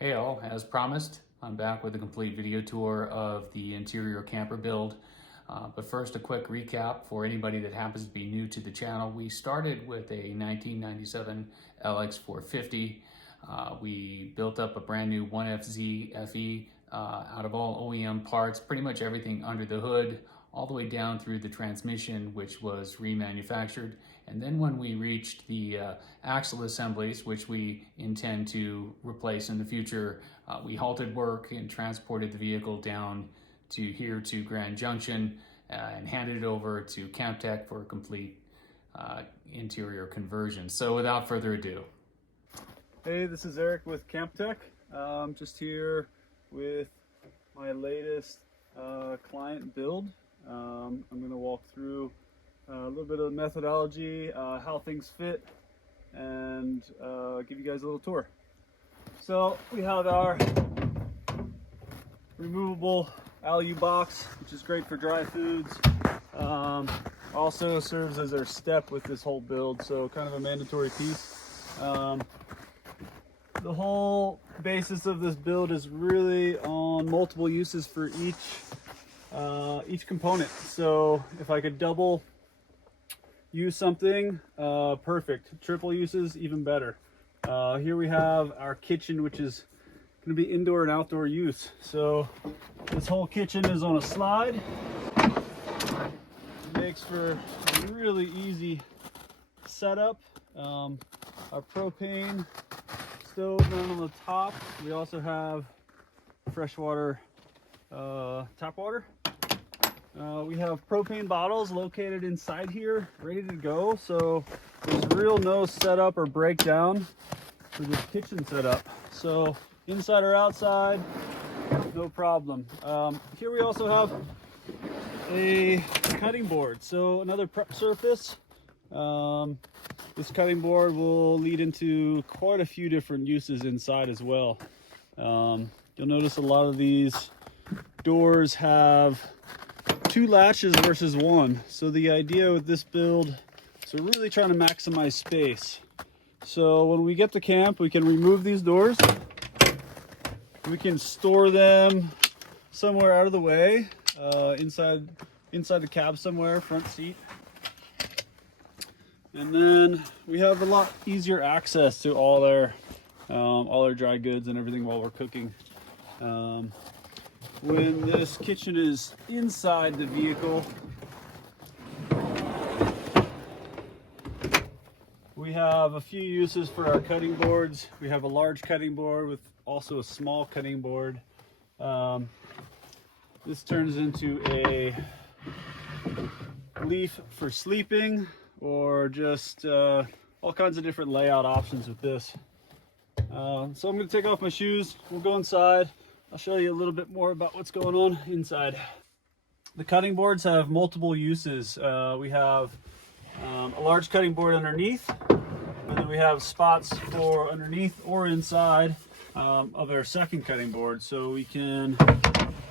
Hey all, as promised, I'm back with a complete video tour of the interior camper build. But first, a quick recap for anybody that happens to be new to the channel. We started with a 1997 LX450. We built up a brand new 1FZ out of all OEM parts, pretty much everything under the hood, all the way down through the transmission, which was remanufactured. And then when we reached the axle assemblies, which we intend to replace in the future, we halted work and transported the vehicle down to here to Grand Junction and handed it over to Campteq for a complete interior conversion. So without further ado. Hey, this is Eric with Campteq. Just here with my latest client build. I'm going to walk through a little bit of the methodology, how things fit, and give you guys a little tour. So we have our removable alu box, which is great for dry foods. Also serves as our step with this whole build, so kind of a mandatory piece. The whole basis of this build is really on multiple uses for each component. So if I could double use something, perfect. Triple uses, even better. Here we have our kitchen, which is going to be indoor and outdoor use. So this whole kitchen is on a slide. It makes for a really easy setup. Our propane stove down on the top. We also have freshwater tap water. We have propane bottles located inside here, ready to go. So there's real no setup or breakdown for this kitchen setup. So inside or outside, no problem. Here we also have a cutting board. So another prep surface. This cutting board will lead into quite a few different uses inside as well. You'll notice a lot of these doors have 2 latches versus 1. So the idea with this build is we're really trying to maximize space. So when we get to camp, we can remove these doors. We can store them somewhere out of the way, inside the cab somewhere, front seat. And then we have a lot easier access to all our dry goods and everything while we're cooking. When this kitchen is inside the vehicle, we have a few uses for our cutting boards. We have a large cutting board with also a small cutting board. This turns into a leaf for sleeping, or just all kinds of different layout options with this. So I'm going to take off my shoes. We'll go inside. I'll show you a little bit more about what's going on inside. The cutting boards have multiple uses. We have a large cutting board underneath, and then we have spots for underneath or inside of our second cutting board. So we can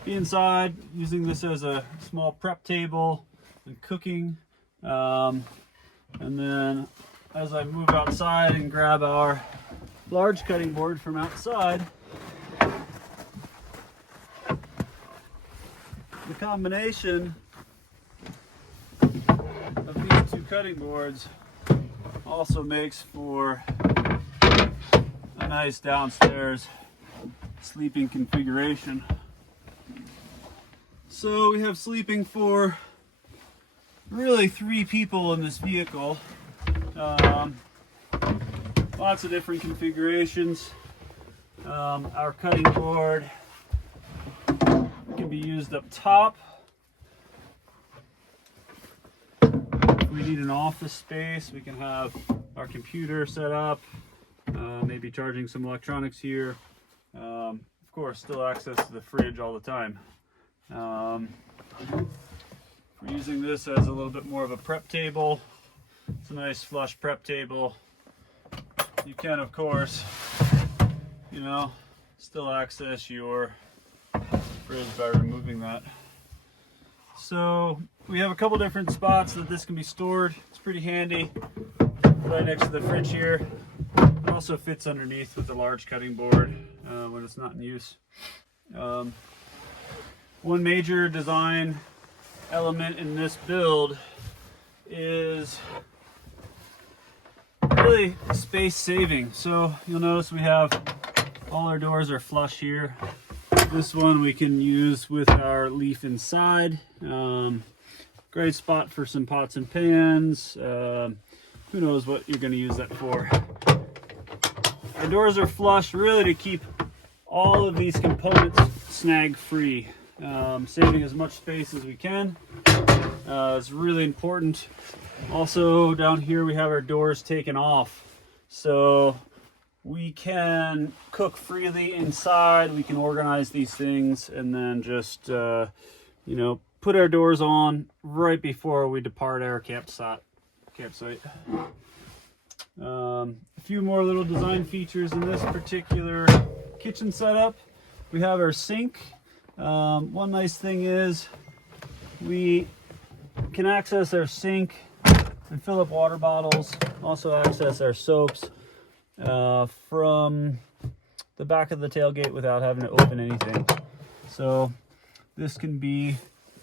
be inside using this as a small prep table and cooking. And then as I move outside and grab our large cutting board from outside, the combination of these 2 cutting boards also makes for a nice downstairs sleeping configuration. So we have sleeping for really 3 people in this vehicle. Lots of different configurations. Our cutting board can be used up top. If we need an office space, we can have our computer set up, maybe charging some electronics here. Of course, still access to the fridge all the time. We're using this as a little bit more of a prep table. It's a nice flush prep table. You can, of course, still access your fridge by removing that. So we have a couple different spots that this can be stored. It's pretty handy, right next to the fridge here. And also fits underneath with the large cutting board when it's not in use. One major design element in this build is really space saving. So you'll notice we have all our doors are flush here. This one we can use with our leaf inside. Great spot for some pots and pans. Who knows what you're going to use that for. Our doors are flush really to keep all of these components snag free, saving as much space as we can. It's really important. Also down here we have our doors taken off, so we can cook freely inside. We can organize these things and then just you know, put our doors on right before we depart our campsite. A few more little design features in this particular kitchen setup. We have our sink. One nice thing is we can access our sink and fill up water bottles, also access our soaps from the back of the tailgate without having to open anything. So this can be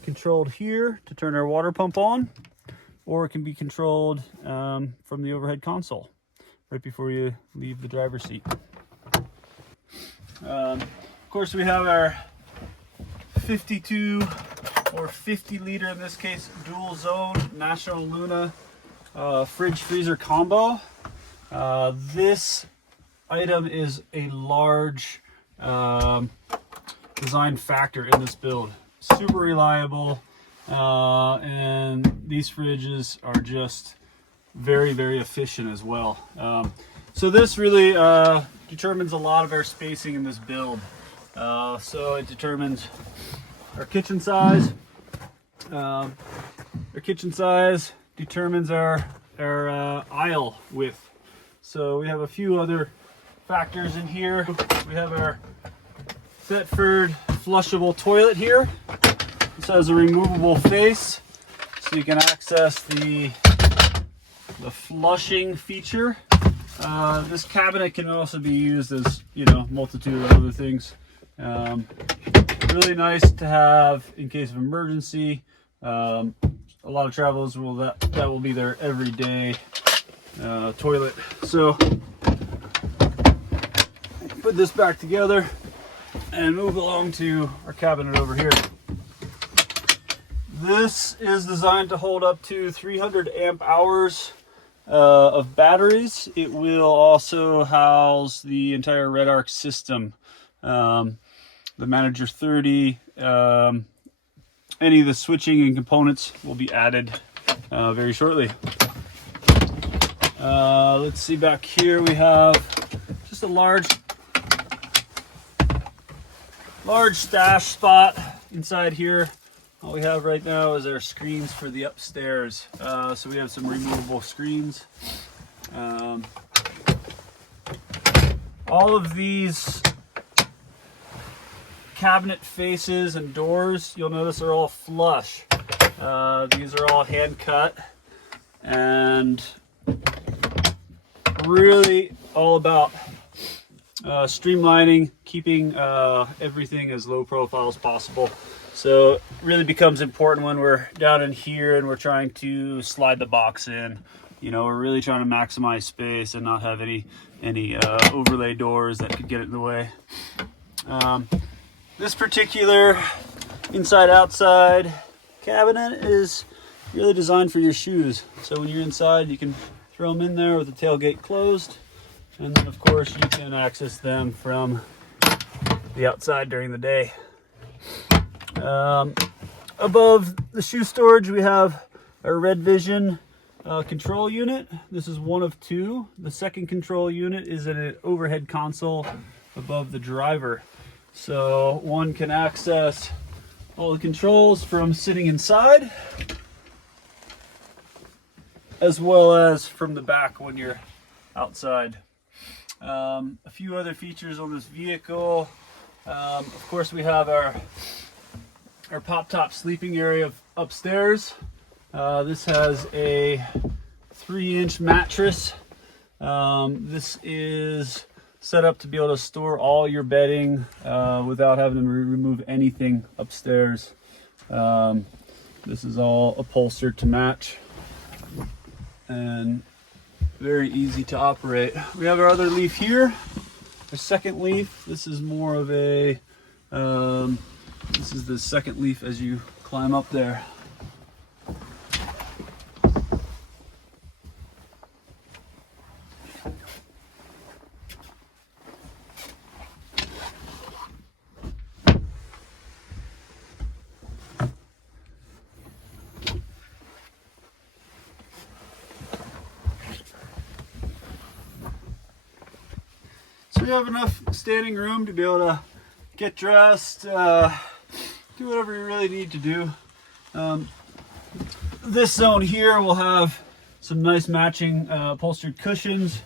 controlled here to turn our water pump on, or it can be controlled from the overhead console right before you leave the driver's seat. Of course, we have our 52 or 50 liter, in this case, dual zone National Luna fridge freezer combo. This item is a large design factor in this build. Super reliable, and these fridges are just very, very efficient as well. So this really determines a lot of our spacing in this build. So it determines our kitchen size. Our kitchen size determines our aisle width. So we have a few other factors in here. We have our Thetford flushable toilet here. This has a removable face, so you can access the flushing feature. This cabinet can also be used as, you know, multitude of other things. Really nice to have in case of emergency. A lot of travelers will that will be their everyday toilet. So put this back together and move along to our cabinet over here. This is designed to hold up to 300 amp hours of batteries. It will also house the entire Red Arc system, the Manager 30. Any of the switching and components will be added very shortly. Let's see, back here we have just a large stash spot inside here. All we have right now is our screens for the upstairs. So we have some removable screens. All of these cabinet faces and doors, you'll notice, are all flush. These are all hand cut and really all about streamlining, keeping everything as low profile as possible. So it really becomes important when we're down in here and we're trying to slide the box in. You know, we're really trying to maximize space and not have any overlay doors that could get in the way. This particular inside-outside cabinet is really designed for your shoes. So when you're inside, you can throw them in there with the tailgate closed. And then, of course, you can access them from the outside during the day. Above the shoe storage, we have our Red Vision control unit. This is one of two. The second control unit is in an overhead console above the driver. So one can access all the controls from sitting inside, as well as from the back when you're outside. A few other features on this vehicle. Of course, we have our pop-top sleeping area upstairs. This has a 3-inch mattress This is set up to be able to store all your bedding without having to remove anything upstairs. This is all upholstered to match and very easy to operate. We have our other leaf here, our second leaf. This is more of a, this is the second leaf as you climb up there. So you have enough standing room to be able to get dressed, do whatever you really need to do. This zone here will have some nice matching upholstered cushions.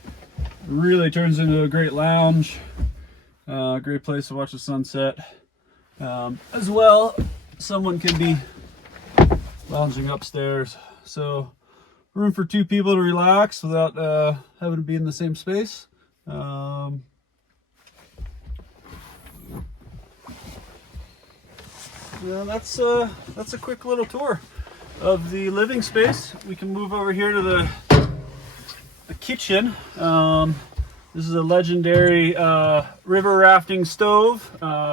Really turns into a great lounge, great place to watch the sunset. As well, someone can be lounging upstairs. So room for 2 people to relax without having to be in the same space. Yeah, that's a quick little tour of the living space. We can move over here to the kitchen. This is a legendary river rafting stove,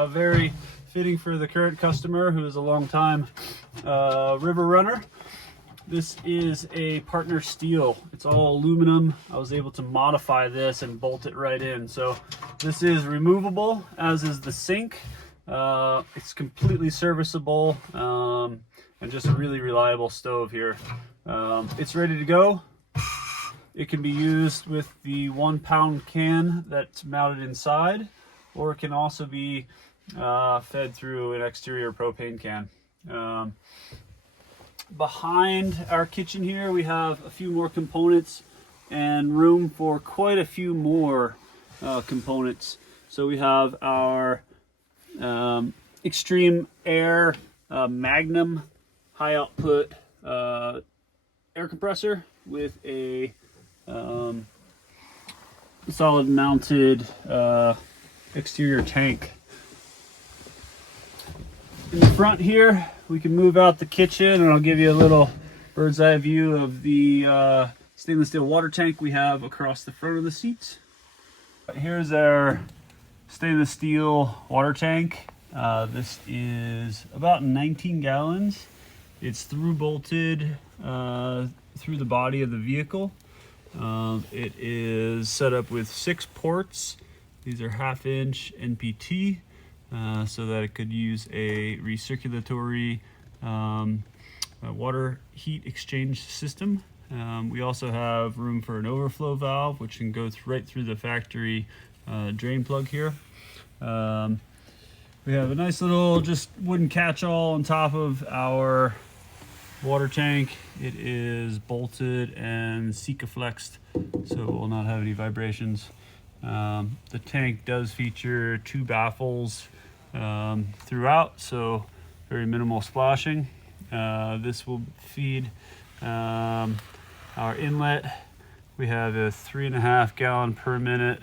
very fitting for the current customer who is a long time river runner. This is a partner steel. It's all aluminum. I was able to modify this and bolt it right in. So this is removable, as is the sink. It's completely serviceable, and just a really reliable stove here. It's ready to go. It can be used with the 1 pound can that's mounted inside, or it can also be fed through an exterior propane can. Behind our kitchen here, we have a few more components and room for quite a few more components. So we have our Extreme Air Magnum high output air compressor with a solid mounted exterior tank. In the front here, we can move out the kitchen, and I'll give you a little bird's eye view of the stainless steel water tank we have across the front of the seats. Here's our stainless steel water tank. This is about 19 gallons. It's through bolted through the body of the vehicle. It is set up with 6 ports. These are 1/2 inch NPT, so that it could use a recirculatory water heat exchange system. We also have room for an overflow valve, which can go right through the factory drain plug here. We have a nice little just wooden catch-all on top of our water tank. It is bolted and Sikaflexed, so it will not have any vibrations. The tank does feature 2 baffles throughout, so very minimal splashing. This will feed our inlet. We have a 3.5 gallon per minute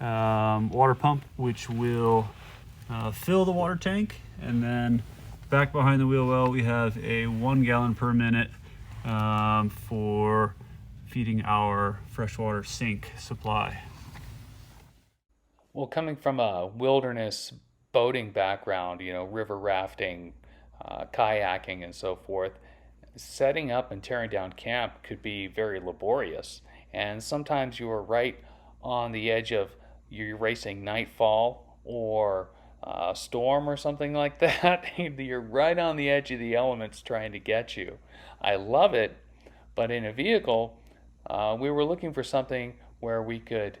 water pump, which will fill the water tank, and then back behind the wheel well we have a 1 gallon per minute for feeding our freshwater sink supply. Well, coming from a wilderness boating background, you know, river rafting, kayaking and so forth, setting up and tearing down camp could be very laborious, and sometimes you are right on the edge of you're racing nightfall or a storm or something like that. You're right on the edge of the elements trying to get you. I love it, but in a vehicle, we were looking for something where we could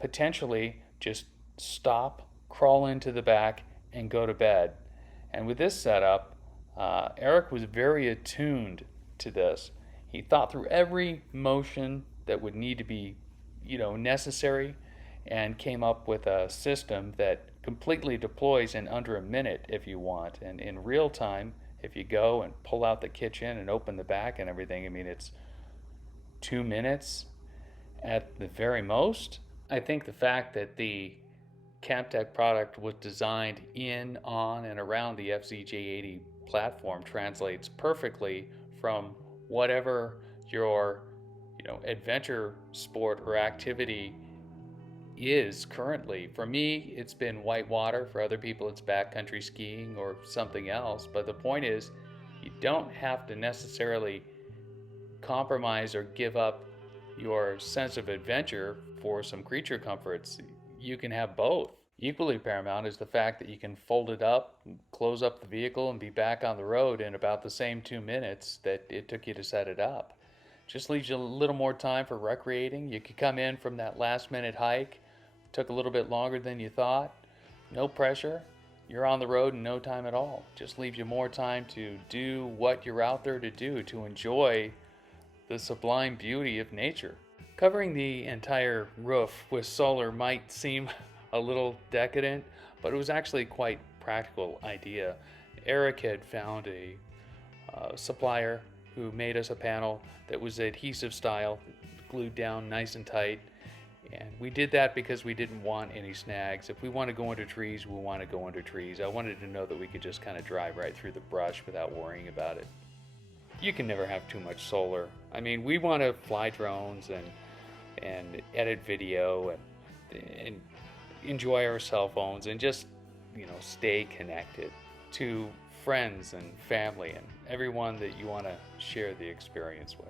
potentially just stop, crawl into the back, and go to bed. And with this setup, Eric was very attuned to this. He thought through every motion that would need to be, necessary, and came up with a system that completely deploys in under a minute if you want. And in real time, if you go and pull out the kitchen and open the back and everything, I mean, it's 2 minutes. At the very most, I think the fact that the Campteq product was designed in, on, and around the FZJ80 platform translates perfectly from whatever your adventure sport or activity is currently. For me, it's been whitewater. For other people, it's backcountry skiing or something else. But the point is, you don't have to necessarily compromise or give up your sense of adventure for some creature comforts. You can have both. Equally paramount is the fact that you can fold it up, close up the vehicle, and be back on the road in about the same 2 minutes that it took you to set it up. Just leaves you a little more time for recreating. You could come in from that last minute hike, took a little bit longer than you thought, no pressure. You're on the road in no time at all. Just leaves you more time to do what you're out there to do, to enjoy the sublime beauty of nature. Covering the entire roof with solar might seem a little decadent, but it was actually quite practical idea. Eric had found a supplier who made us a panel that was adhesive style, glued down nice and tight. And we did that because we didn't want any snags. If we want to go into trees, we want to go into trees. I wanted to know that we could just kind of drive right through the brush without worrying about it. You can never have too much solar. I mean, we want to fly drones and edit video and enjoy our cell phones and just, stay connected to friends and family and everyone that you want to share the experience with.